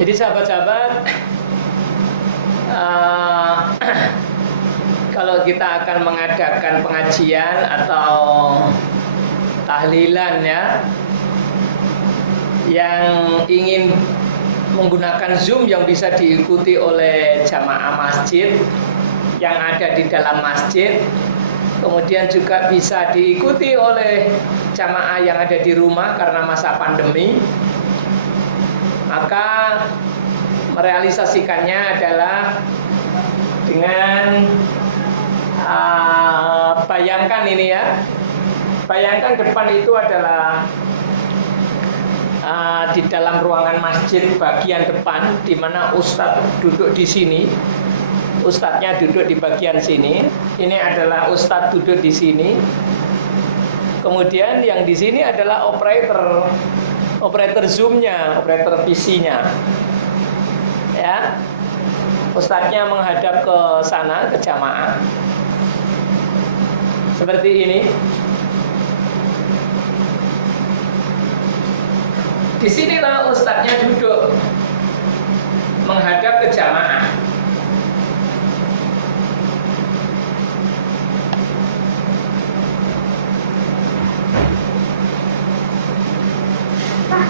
Jadi sahabat-sahabat, eh, kalau kita akan mengadakan pengajian atau tahlilan ya, yang ingin menggunakan Zoom yang bisa diikuti oleh jamaah masjid yang ada di dalam masjid, kemudian juga bisa diikuti oleh jamaah yang ada di rumah karena masa pandemi, maka merealisasikannya adalah dengan bayangkan ini ya, bayangkan depan itu adalah di dalam ruangan masjid bagian depan, di mana ustadz duduk di sini, ustadznya duduk di bagian sini. Ini adalah ustadz duduk di sini. Kemudian yang di sini adalah operator Zoom-nya, operator PC-nya. Ya, ustadznya menghadap ke sana, ke jamaah. Seperti ini. Di sinilah ustadznya duduk menghadap ke jamaah. Pak,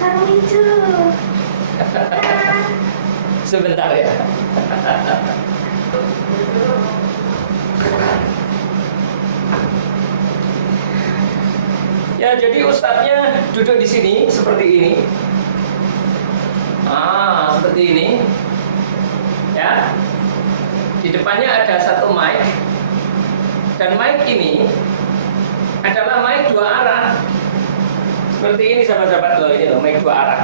sarung hijau. Sebentar ya. Ya, jadi ustadznya duduk di sini seperti ini. Seperti ini. Ya. Di depannya ada satu mic. Dan mic ini adalah mic dua arah. Seperti ini sahabat-sahabat loh, ini loh mic dua arah.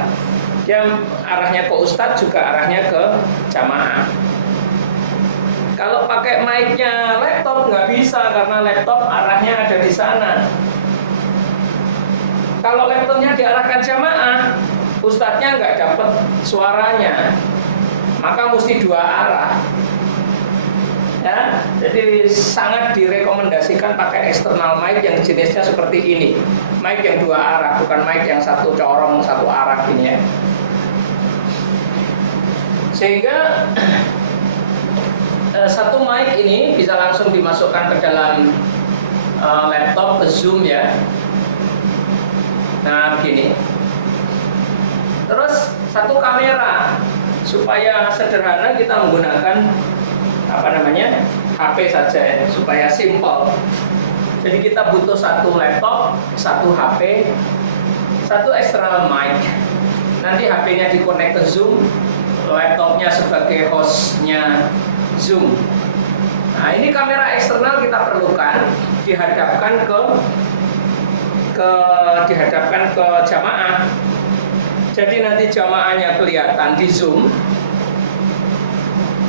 Dia arahnya ke ustadz juga arahnya ke jamaah. Kalau pakai mic-nya laptop nggak bisa karena laptop arahnya ada di sana. Kalau laptopnya diarahkan jamaah, ustadznya nggak dapat suaranya, maka mesti dua arah. Ya, jadi sangat direkomendasikan pakai external mic yang jenisnya seperti ini, mic yang dua arah, bukan mic yang satu corong satu arah ini ya. Sehingga satu mic ini bisa langsung dimasukkan ke dalam laptop, ke Zoom ya. Nah begini. Terus satu kamera, supaya sederhana kita menggunakan HP saja ya, supaya simple. Jadi kita butuh satu laptop, satu HP, satu external mic. Nanti HP-nya dikonek ke Zoom, laptopnya sebagai hostnya Zoom. Nah ini kamera eksternal kita perlukan, dihadapkan ke jamaah. Jadi nanti jamaahnya kelihatan di Zoom.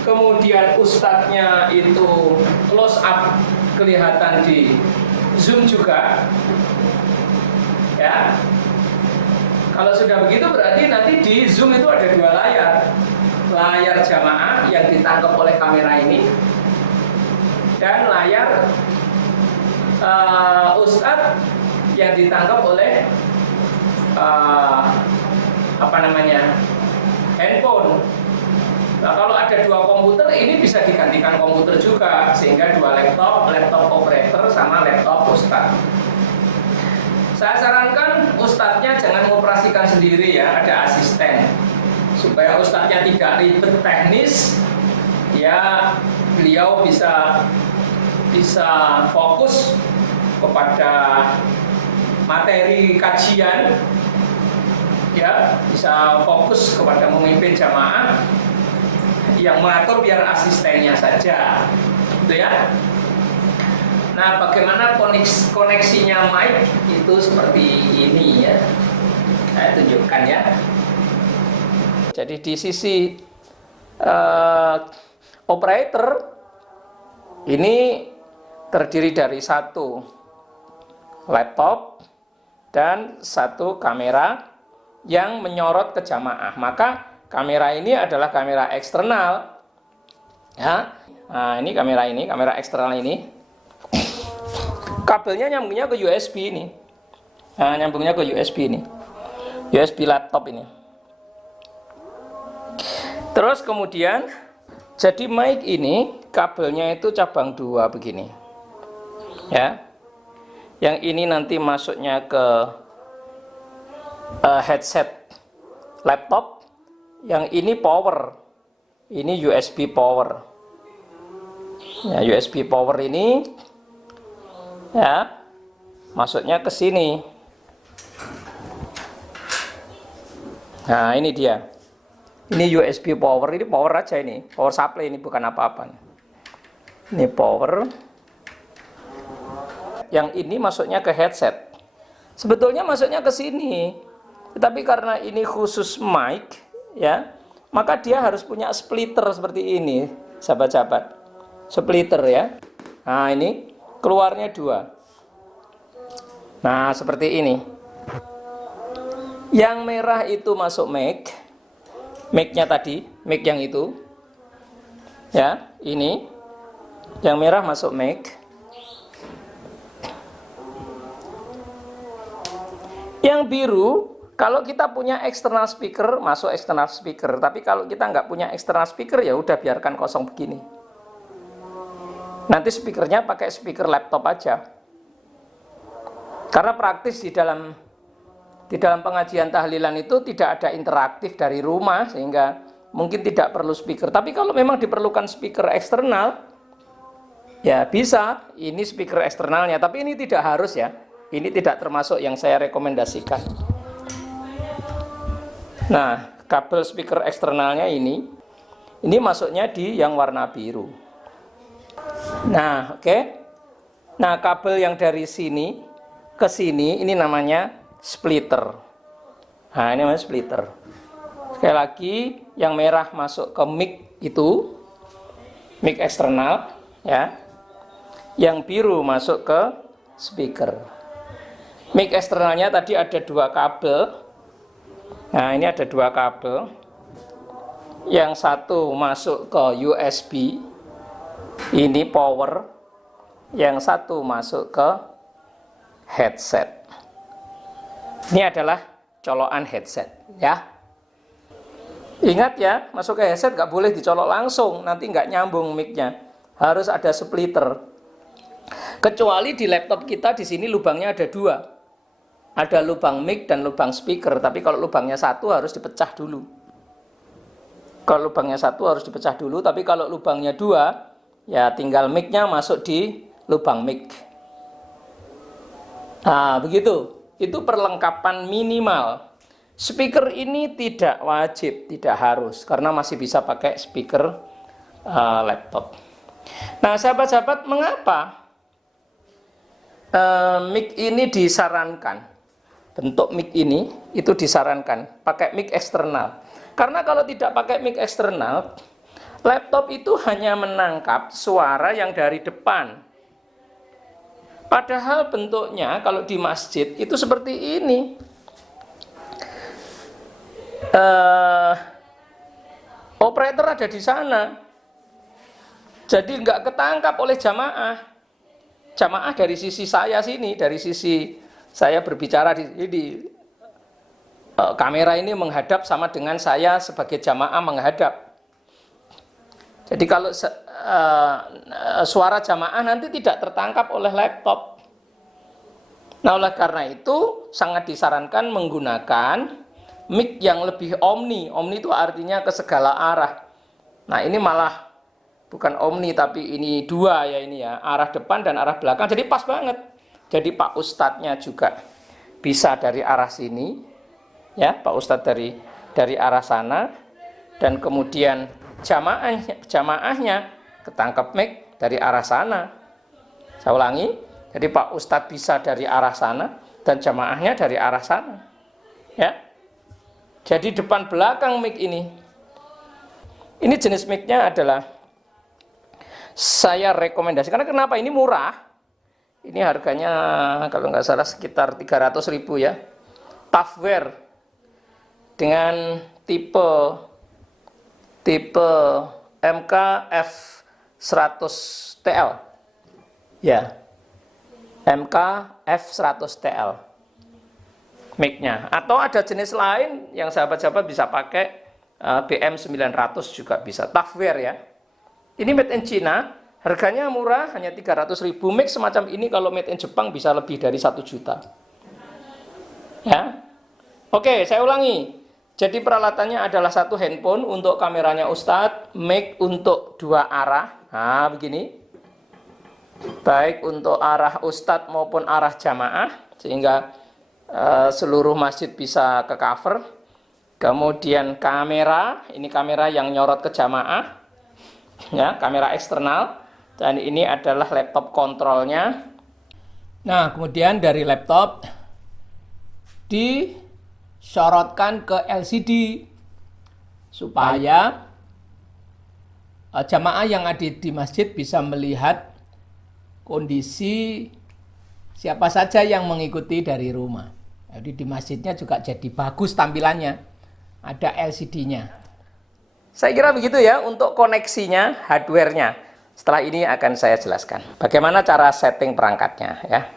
Kemudian ustadznya itu close up kelihatan di Zoom juga. Ya. Kalau sudah begitu berarti nanti di Zoom itu ada dua layar. Layar jamaah yang ditangkap oleh kamera ini dan layar ustadz yang ditangkap oleh handphone. Nah, kalau ada dua komputer ini bisa digantikan komputer juga, sehingga dua laptop operator sama laptop ustadz. Saya sarankan ustadznya jangan mengoperasikan sendiri ya, ada asisten supaya ustadznya tidak ribet teknis. Ya, beliau bisa fokus kepada materi kajian, ya, bisa fokus kepada memimpin jamaah. Yang mengatur biar asistennya saja, gitu ya. Nah, bagaimana koneksinya mic itu seperti ini ya. Saya tunjukkan ya. Jadi di sisi operator ini terdiri dari satu laptop dan satu kamera yang menyorot ke jamaah. Maka kamera ini adalah kamera eksternal. Ya. Nah, ini kamera eksternal ini. Kabelnya nyambungnya ke USB ini. Nah, nyambungnya ke USB ini. USB laptop ini. Terus kemudian, jadi mic ini kabelnya itu cabang 2 begini. Ya. Yang ini nanti masuknya ke headset laptop, yang ini power. Ini USB power. Ya, USB power ini ya masuknya ke sini. Nah, ini dia. Ini USB power, ini power aja ini. Power supply ini bukan apa-apa. Ini power. Yang ini masuknya ke headset. Sebetulnya masuknya ke sini. Tetapi karena ini khusus mic, ya, maka dia harus punya splitter seperti ini, sahabat-sahabat. Splitter ya. Nah, ini keluarnya 2. Nah, seperti ini. Yang merah itu masuk mic. Mic-nya tadi, mic yang itu. Ya, ini. Yang merah masuk mic. Yang biru, kalau kita punya external speaker, masuk external speaker. Tapi kalau kita nggak punya external speaker, ya udah biarkan kosong begini. Nanti speakernya pakai speaker laptop aja. Karena praktis di dalam pengajian tahlilan itu tidak ada interaktif dari rumah, sehingga mungkin tidak perlu speaker. Tapi kalau memang diperlukan speaker eksternal, ya bisa. Ini speaker eksternalnya, tapi ini tidak harus ya. Ini tidak termasuk yang saya rekomendasikan. Nah, kabel speaker eksternalnya ini masuknya di yang warna biru. Nah, oke. Nah, kabel yang dari sini ke sini ini namanya splitter. Nah, ini namanya splitter. Sekali lagi, yang merah masuk ke mic itu, mic eksternal, ya. Yang biru masuk ke speaker. Mic eksternalnya tadi ada 2 kabel. Nah, ini ada 2 kabel. Yang satu masuk ke USB, ini power. Yang satu masuk ke headset. Ini adalah colokan headset, ya. Ingat ya, masuk ke headset nggak boleh dicolok langsung, nanti nggak nyambung mic-nya. Harus ada splitter. Kecuali di laptop kita di sini lubangnya ada 2. Ada lubang mic dan lubang speaker, tapi kalau lubangnya satu harus dipecah dulu. Kalau lubangnya satu harus dipecah dulu, tapi kalau lubangnya 2, ya tinggal mic-nya masuk di lubang mic. Nah, begitu. Itu perlengkapan minimal. Speaker ini tidak wajib, tidak harus, karena masih bisa pakai speaker laptop. Nah, sahabat-sahabat, mengapa mic ini disarankan? Bentuk mic ini itu disarankan pakai mic eksternal. Karena kalau tidak pakai mic eksternal, laptop itu hanya menangkap suara yang dari depan. Padahal bentuknya kalau di masjid itu seperti ini. Operator ada di sana. Jadi nggak ketangkap oleh jamaah. Jamaah dari sisi saya sini, dari sisi saya berbicara di kamera ini menghadap sama dengan saya sebagai jamaah menghadap. Jadi kalau suara jamaah nanti tidak tertangkap oleh laptop. Nah, oleh karena itu sangat disarankan menggunakan mic yang lebih omni. Omni itu artinya ke segala arah. Nah, ini malah bukan omni tapi ini 2 ya ini ya, arah depan dan arah belakang. Jadi pas banget. Jadi Pak Ustadznya juga bisa dari arah sini, ya Pak Ustadz dari arah sana, dan kemudian jamaahnya ketangkep mic dari arah sana. Saya ulangi, jadi Pak Ustadz bisa dari arah sana dan jamaahnya dari arah sana. Ya. Jadi depan belakang mic ini. Ini jenis mic-nya adalah saya rekomendasi. Karena kenapa? Ini murah. Ini harganya kalau nggak salah sekitar 300.000 ya. Tafware dengan tipe MKF100TL. Ya. MKF100TL. Mic-nya. Atau ada jenis lain yang sahabat-sahabat bisa pakai BM900 juga bisa. Tafware ya. Ini made in China, harganya murah, hanya 300.000. Mic semacam ini kalau made in Jepang bisa lebih dari 1 juta. Ya. Oke, saya ulangi. Jadi peralatannya adalah satu handphone untuk kameranya Ustadz, mic untuk 2 arah. Nah, begini. Baik untuk arah Ustadz maupun arah jamaah, sehingga seluruh masjid bisa ke cover. Kemudian kamera, ini kamera yang nyorot ke jamaah, ya, kamera eksternal. Dan ini adalah laptop kontrolnya. Nah, kemudian dari laptop disorotkan ke LCD supaya jamaah yang ada di masjid bisa melihat kondisi siapa saja yang mengikuti dari rumah. Jadi di masjidnya juga jadi bagus tampilannya. Ada LCD-nya. Saya kira begitu ya untuk koneksinya, hardware-nya. Setelah ini akan saya jelaskan bagaimana cara setting perangkatnya ya.